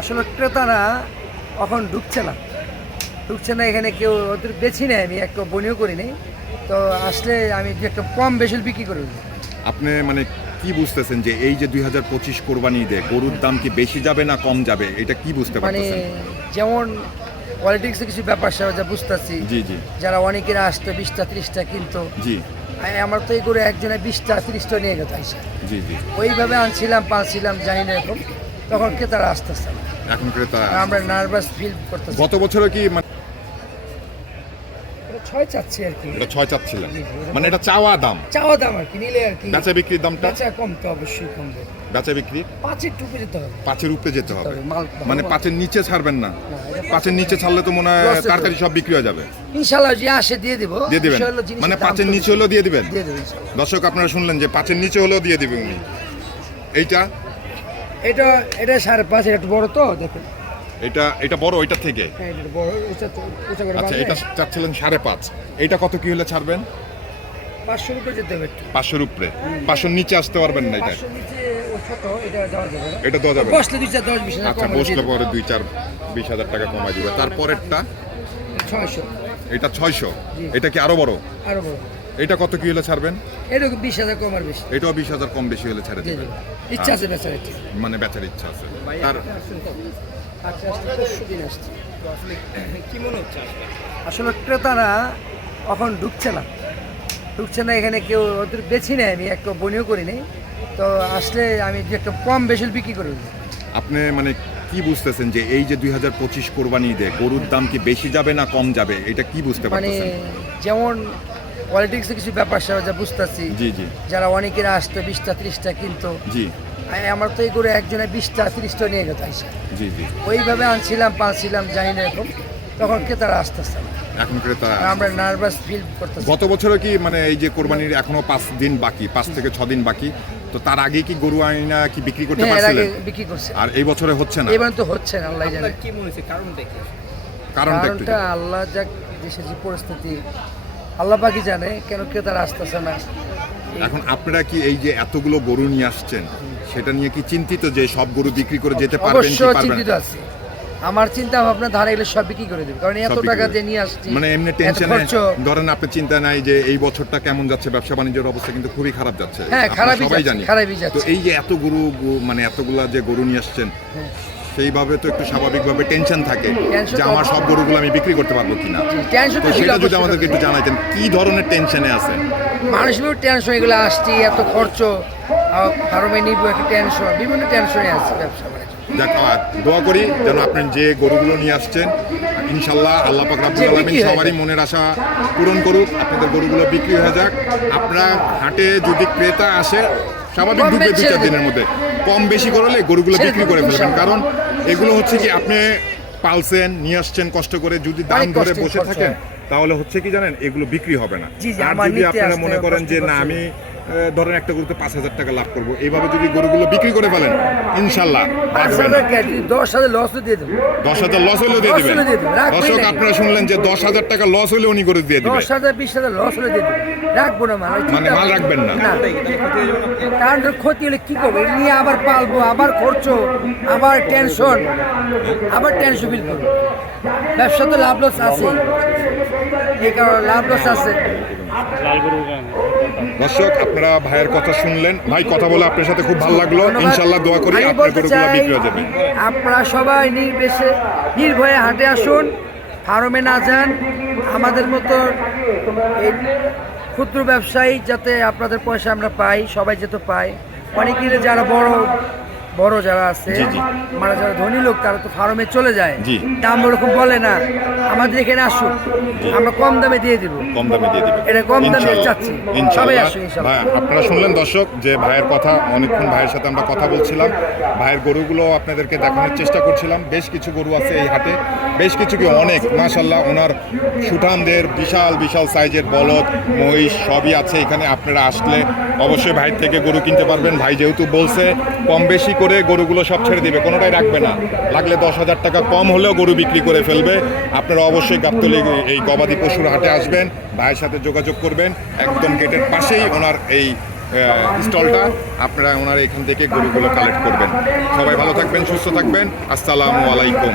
আসলে ক্রেতারা এখন ঢুকছে না। ঢুকছে না এখানে কেউ ওদের বেছি নেই আমি একটা বনিও করি নাই। তো আসলে আমি যে একটা কম বেশি বিক্রি করে। দিই আপনি মানে কি বুঝতেছেন যে এই যে দুই হাজার পঁচিশ কোরবানি ঈদে গরুর দাম কি বেশি যাবে না কম যাবে? এটা কি বুঝতে মানে পারতেছেন? যেমন পলিটিক্সে কিছু ব্যাপার স্যাপার যা বুঝতেছি। জি জি। যারা অনেকেরা আসতো বিশটা ত্রিশটা কিনতো। জি। আমার তো এই করে একজনে বিশটা ত্রিশটা নিয়ে গেছে। আইসা জি জি। ওইভাবে আনছিলাম পালছিলাম জানি না এরকম। তখন ক্রেতারা আসতেছে না? এখন ক্রেতা আমরা নার্ভাস ফিল করতেছি। গত বছরও কি মানে ছয় চাচ্ছি আর কি। এটা ছয় চাচ্ছিলেন। মানে এটা চাওয়া দাম? চাওয়া দাম আর কি নিলে আর কি। বেচা বিক্রির দামটা? বেচা কম তো অবশ্যই কমবে। বেচা বিক্রি? পাঁচের যেতে হবে। পাঁচের উপরে যেতে হবে। মানে পাঁচের নিচে ছাড়বেন না। পাঁচের নিচে ছাড়লে তো মনে হয় তাড়াতাড়ি সব বিক্রি হয়ে যাবে। ইনশাল্লাহ যে আসে দিয়ে দিব। দিয়ে দিবেন। মানে পাঁচের নিচে হলেও দিয়ে দিবেন। দর্শক আপনারা শুনলেন যে পাঁচের নিচে হলেও দিয়ে দিবে উনি। এইটা এটা এটা সাড়ে পাঁচ এটা একটু বড় তো দেখুন। এটা এটা বড় ওইটা থেকে? হ্যাঁ এটা এটা উঁচা করে আচ্ছা এটা চাচ্ছিলেন সাড়ে পাঁচ। এইটা কত কি হলে ছাড়বেন? পাঁচশো রুপে যেতে হবে পাঁচশোর উপরে পাঁচশোর নিচে আসতে পারবেন না এটা। এটা এটা দেওয়া যাবে বসলে দুই চার দশ বিশ আচ্ছা বসলে পরে দুই চার বিশ হাজার টাকা কমাই দিবে। তারপরেরটা? ছয়শো। এটা ছয়শো। এটা কি আরও বড়? আরও বড়। এটা কত কি হলে ছাড়বেন? এরকম বিশ হাজার কম আর বেশি? এটাও বিশ হাজার কম বেশি হলে ছেড়ে দেবেন। ইচ্ছা আছে বেচার মানে বেচার ইচ্ছা আছে। তার কি মনে হচ্ছে আসলে? ক্রেতারা এখন ঢুকছে না। ঢুকছে না এখানে কেউ ওদের বেছি নেই আমি একটা বনিও করি নাই। তো আসলে আমি যে একটা কম বেশি বিক্রি করে দিই। আপনি মানে কি বুঝতেছেন যে এই যে দুই হাজার পঁচিশ কোরবানি ঈদে গরুর দাম কি বেশি যাবে না কম যাবে? এটা কি বুঝতে মানে যেমন পলিটিক্সে কিছু ব্যাপার স্যাপার যা বুঝতেছি। জি জি। যারা অনেকেরা আসতো বিশটা ত্রিশটা কিনতো জি। আমার তো এই করে একজনে বিশটা ত্রিশটা নিয়ে গেছে আইসা। জি জি। ওইভাবে আনছিলাম পালছিলাম জানি না এরকম তখন ক্রেতারা আসতেছে। এখন ক্রেতা আমরা নার্ভাস ফিল করতেছি। গত বছরও কি মানে এই যে কোরবানির এখনও পাঁচ দিন বাকি পাঁচ থেকে ছ দিন বাকি তো তার আগে কি গরু আইনা কি বিক্রি করতে হ্যাঁ, আগে পারছিলেন? বিক্রি করছে। আর এই বছরে হচ্ছে না? এবার তো হচ্ছে না আল্লাহ জানে। কি মনে হচ্ছে? কারণ কারণটা একটু কারণটা আল্লাহ যাক দেশের যে পরিস্থিতি আল্লাহ পাকি জানে কেন ক্রেতারা আসতেছে না। এখন আপনারা কি এই যে এতগুলো গরু নিয়ে আসছেন সেটা নিয়ে কি চিন্তিত যে সব গরু বিক্রি করে যেতে পারবেন কি পারবেন চিন্তিত আছি। আমার চিন্তা ভাবনা ধারা এগুলো সব বিক্রি করে দেবে কারণ এত টাকা। দিয়ে নিয়ে আসছি মানে এমনি টেনশনে ধরেন আপনি চিন্তা নাই যে এই বছরটা কেমন যাচ্ছে ব্যবসা বাণিজ্যের অবস্থা কিন্তু খুবই খারাপ যাচ্ছে। হ্যাঁ, খারাপই সবাই যাচ্ছে, জানি। খারাপই তো এই যে এত গরু মানে এতগুলা যে গরু নিয়ে আসছেন হ্যাঁ। সেইভাবে তো একটু স্বাভাবিকভাবে টেনশন থাকে যে আমার সব গরুগুলো আমি বিক্রি করতে পারব কিনা। তো সেটা যদি আমাদেরকে একটু জানাইতেন কি ধরনের টেনশনে আছেন মানুষ টেনশন এগুলো আসছি এত খরচ ফার্মে নিব একটা টেনশন বিভিন্ন টেনশনে আছে ব্যবসা যাক দোয়া করি যেন আপনি যে গরুগুলো নিয়ে আসছেন ইনশাল্লাহ আল্লাহ পাক রাব্বুল আলামিন সবারই মনের আশা পূরণ করুক আপনাদের গরুগুলো বিক্রি হয়ে যাক। আপনারা হাটে যদি ক্রেতা আসে স্বাভাবিক ঢুকবে দু চার দিনের মধ্যে। কম বেশি করলে গরুগুলো বিক্রি করে ফেলবেন। কারণ এগুলো হচ্ছে কি আপনি পালছেন নিয়ে আসছেন কষ্ট করে যদি দাম ধরে বসে থাকেন তাহলে হচ্ছে কি জানেন এগুলো বিক্রি হবে না। আর যদি আপনারা মনে করেন যে না আমি ধরেন একটা গরুতে পাঁচ হাজার টাকা লাভ করব। এইভাবে যদি গরুগুলো বিক্রি করে ফেলেন ইনশাল্লাহ? যদি দশ হাজার লস দিয়ে দেবো। দশ হাজার লস হলেও দিয়ে দিবেন। হলেও দিবেন, দর্শক আপনারা শুনলেন যে দশ হাজার টাকা লস হলে উনি করে দিয়ে দিবেন। দশ হাজার বিশ হাজার লস হলে দিয়ে দেবো। রাখব না মানে মানে মাল রাখবেন না? কারণ ক্ষতি হলে কি করব? নিয়ে আবার পালবো আবার খরচ আবার টেনশন আবার টেনশন ফিল করব। ব্যবসা তো লাভ লস আছে। এই কারণে লাভ লস আছে। দর্শক আপনারা ভাইয়ের কথা শুনলেন। ভাই কথা বলে আপনার সাথে খুব ভালো লাগল। ইনশাল্লাহ দোয়া করি আপনার গরুগুলো বিক্রি হয়ে যাবে। আপনারা সবাই নির্বেশে নির্ভয়ে হাটে আসুন। ফার্মে না যান। আমাদের মতো ক্ষুদ্র ব্যবসায়ী যাতে আপনাদের পয়সা আমরা পাই সবাই যেতে পাই অনেকের যারা বড় বড় যারা আছে। মানে যারা ধনী লোক তারা তো ফার্মে চলে যায়। দাম ওরকম বলে না। আমাদের এখানে আসুন আমরা কম দামে দিয়ে দিব। কম দামে দিয়ে দিবেন এটা কম দামে চাচ্ছি। সবাই। আসুন, আপনারা শুনলেন দর্শক যে ভাইয়ের কথা অনেকক্ষণ ভাইয়ের সাথে আমরা কথা বলছিলাম। ভাইয়ের গরুগুলো আপনাদেরকে দেখানোর চেষ্টা করছিলাম। বেশ কিছু গরু আছে এই হাটে। বেশ কিছু কি অনেক। মাশাল্লাহ ওনার সুঠামদের বিশাল বিশাল সাইজের বলদ মহিষ সবই আছে এখানে। আপনারা আসলে অবশ্যই ভাইয়ের থেকে গরু কিনতে পারবেন। ভাই যেহেতু বলছে কম বেশি করে গরুগুলো সব ছেড়ে দিবে, কোনোটাই রাখবে না। লাগলে দশ হাজার টাকা কম হলেও গরু বিক্রি করে ফেলবে। আপনারা অবশ্যই গাবতলি এই গবাদি পশুর হাটে আসবেন, ভাইয়ের সাথে যোগাযোগ করবেন, একদম গেটের পাশেই ওনার এই স্টলটা। আপনারা ওনার এখান থেকে গরুগুলো কালেক্ট করবেন। সবাই ভালো থাকবেন, সুস্থ থাকবেন। আসসালামু আলাইকুম।